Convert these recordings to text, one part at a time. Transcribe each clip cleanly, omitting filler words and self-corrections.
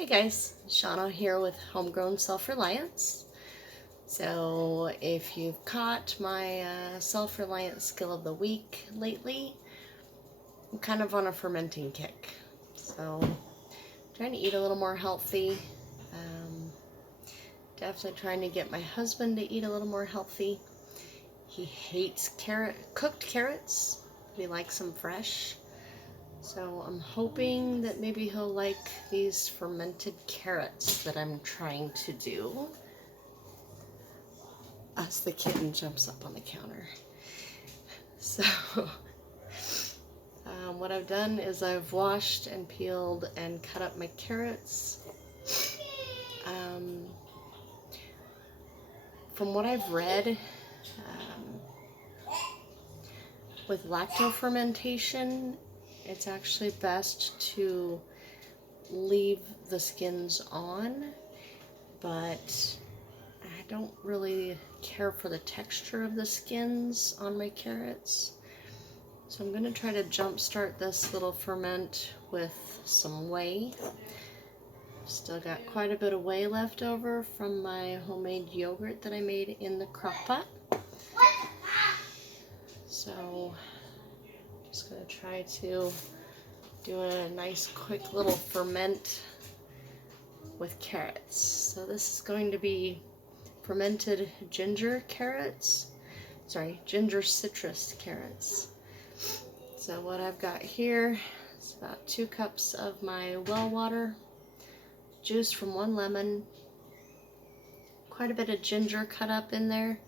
Hey guys, Shauna here with Homegrown Self Reliance. So if you've caught my Self Reliant Skill of the Week lately, I'm kind of on a fermenting kick. So trying to eat a little more healthy. Definitely trying to get my husband to eat a little more healthy. He hates cooked carrots. He likes them fresh. So I'm hoping that maybe he'll like these fermented carrots that I'm trying to do. As the kitten jumps up on the counter. So what I've done is I've washed and peeled and cut up my carrots. From what I've read, with lacto fermentation, it's actually best to leave the skins on, but I don't really care for the texture of the skins on my carrots. So I'm going to try to jumpstart this little ferment with some whey. Still got quite a bit of whey left over from my homemade yogurt that I made in the crock pot. So just going to try to do a nice quick little ferment with carrots. So this is going to be fermented ginger citrus carrots. So what I've got here is about 2 cups of my well water, juice from 1 lemon, quite a bit of ginger cut up in there,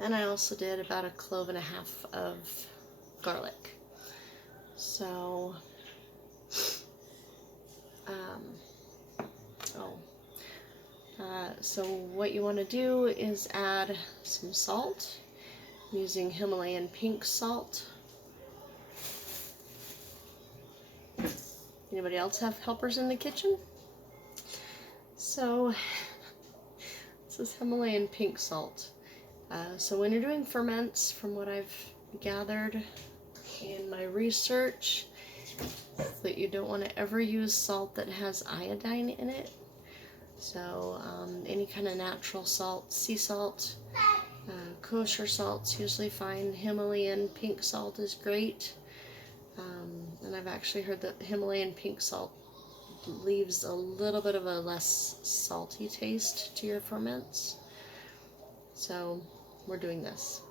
and I also did about 1.5 cloves of garlic. So, so what you want to do is add some salt. I'm using Himalayan pink salt. Anybody else have helpers in the kitchen? So this is Himalayan pink salt. So when you're doing ferments, from what I've gathered in my research, that you don't want to ever use salt that has iodine in it. So any kind of natural salt, sea salt, kosher salt's usually fine. Himalayan pink salt is great. And I've actually heard that Himalayan pink salt leaves a little bit of a less salty taste to your ferments. So we're doing this.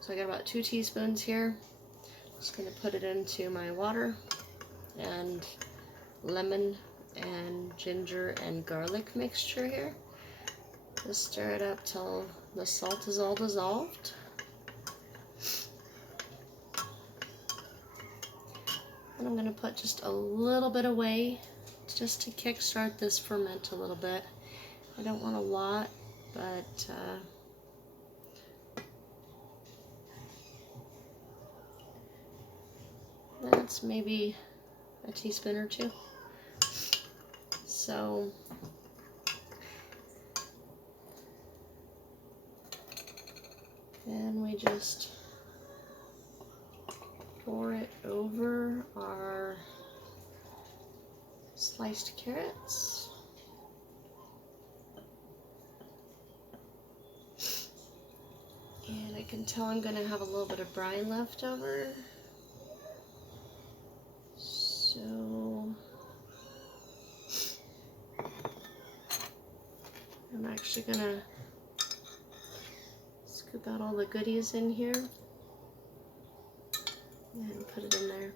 So I got about 2 teaspoons here. Just going to put it into my water and lemon and ginger and garlic mixture here. Just stir it up till the salt is all dissolved. And I'm going to put just a little bit of whey just to kickstart this ferment a little bit. I don't want a lot, but that's maybe a teaspoon or 2. So then we just pour it over our sliced carrots. And I can tell I'm going to have a little bit of brine left over. So I'm actually going to scoop out all the goodies in here and put it in there.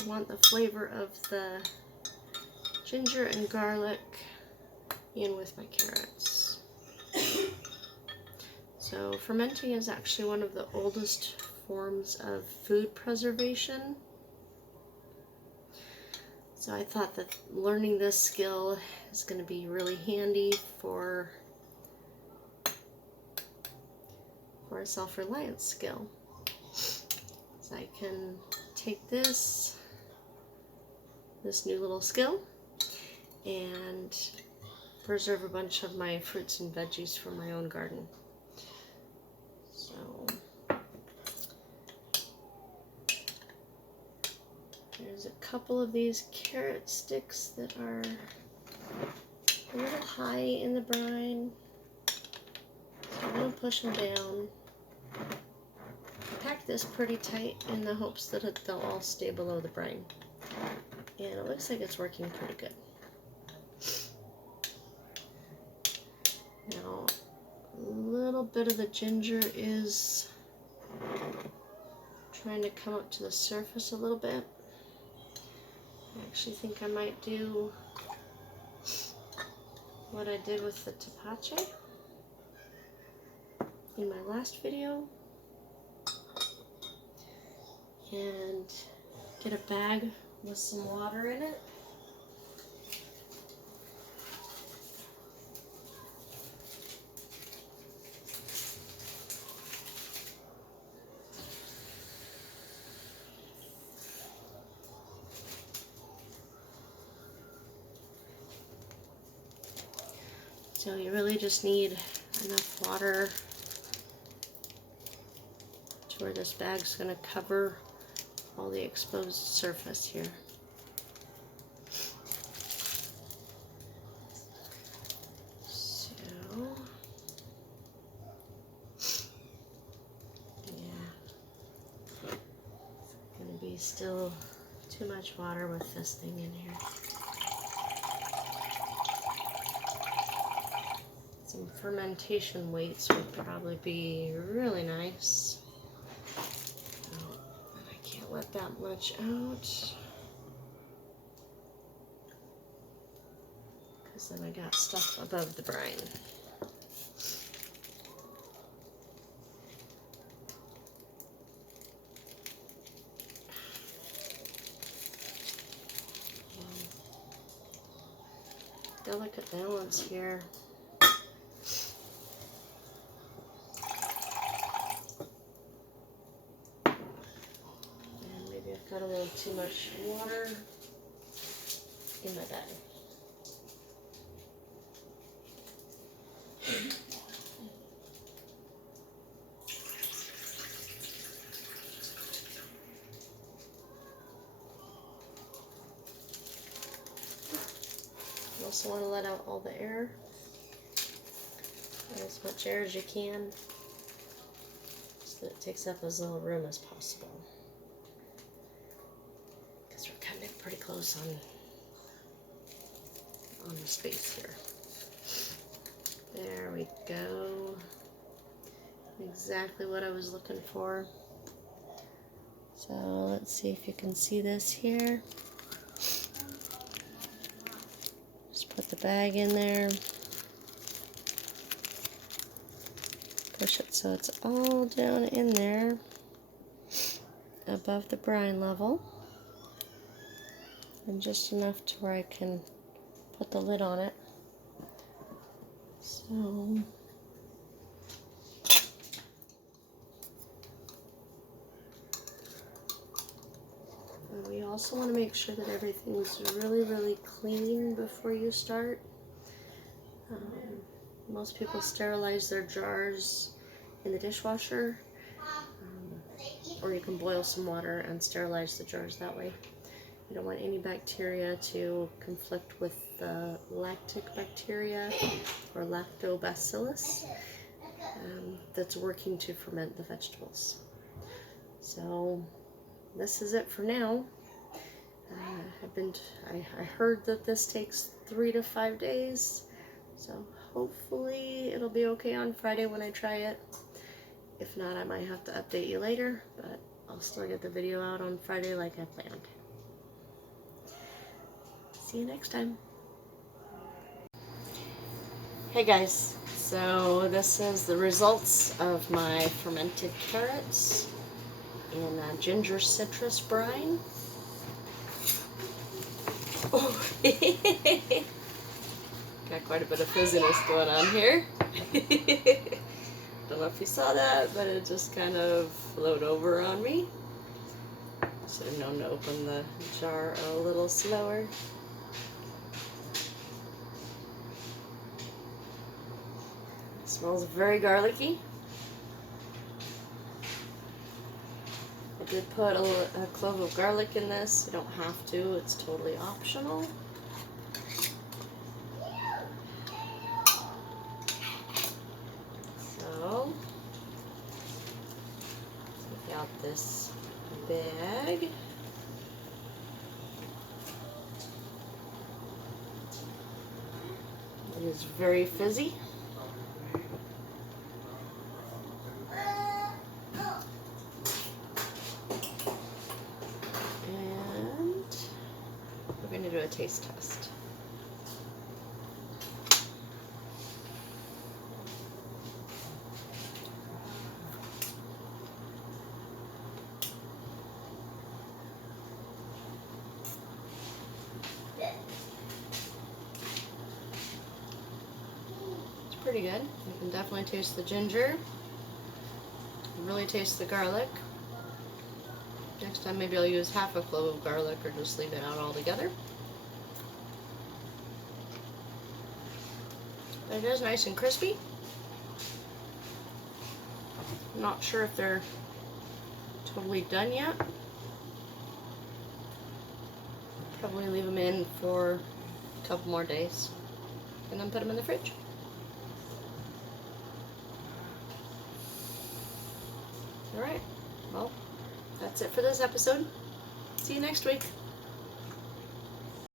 I want the flavor of the ginger and garlic in with my carrots. So fermenting is actually one of the oldest forms of food preservation. So I thought that learning this skill is going to be really handy for a self-reliance skill. So I can take this new little skill and preserve a bunch of my fruits and veggies from my own garden. So There's a couple of these carrot sticks that are a little high in the brine, so I'm going to push them down. Pack this pretty tight in the hopes that they'll all stay below the brine. And it looks like it's working pretty good. Now, a little bit of the ginger is trying to come up to the surface a little bit. I actually think I might do what I did with the tapache in my last video and get a bag with some water in it. So you really just need enough water to where this bag's going to cover all the exposed surface here. So, yeah, it's going to be still too much water with this thing in here. Some fermentation weights would probably be really nice. Oh, I can't let that much out, because then I got stuff above the brine. Delicate balance here. Got a little too much water in my bag. You also want to let out all the air, as much air as you can, so that it takes up as little room as possible. Pretty close on the space here. There we go. Exactly what I was looking for. So let's see if you can see this here. Just put the bag in there. Push it so it's all down in there above the brine level. And just enough to where I can put the lid on it. So, and we also want to make sure that everything's really, really clean before you start. Most people sterilize their jars in the dishwasher, or you can boil some water and sterilize the jars that way. You don't want any bacteria to conflict with the lactic bacteria or lactobacillus that's working to ferment the vegetables. So this is it for now. I heard that this takes 3 to 5 days, so hopefully it'll be okay on Friday when I try it. If not, I might have to update you later, but I'll still get the video out on Friday like I planned. See you next time. Hey guys, so this is the results of my fermented carrots in ginger citrus brine. Oh. Got quite a bit of fizziness going on here. Don't know if you saw that, but it just kind of flowed over on me. Should have known to open the jar a little slower. Smells very garlicky. I did put a clove of garlic in this. You don't have to, it's totally optional. So, take out this bag. It is very fizzy. And we're going to do a taste test. Pretty good. You can definitely taste the ginger. You really taste the garlic. Next time maybe I'll use half a clove of garlic or just leave it out altogether. But it is nice and crispy. I'm not sure if they're totally done yet. Probably leave them in for a couple more days and then put them in the fridge. Alright, well, that's it for this episode. See you next week.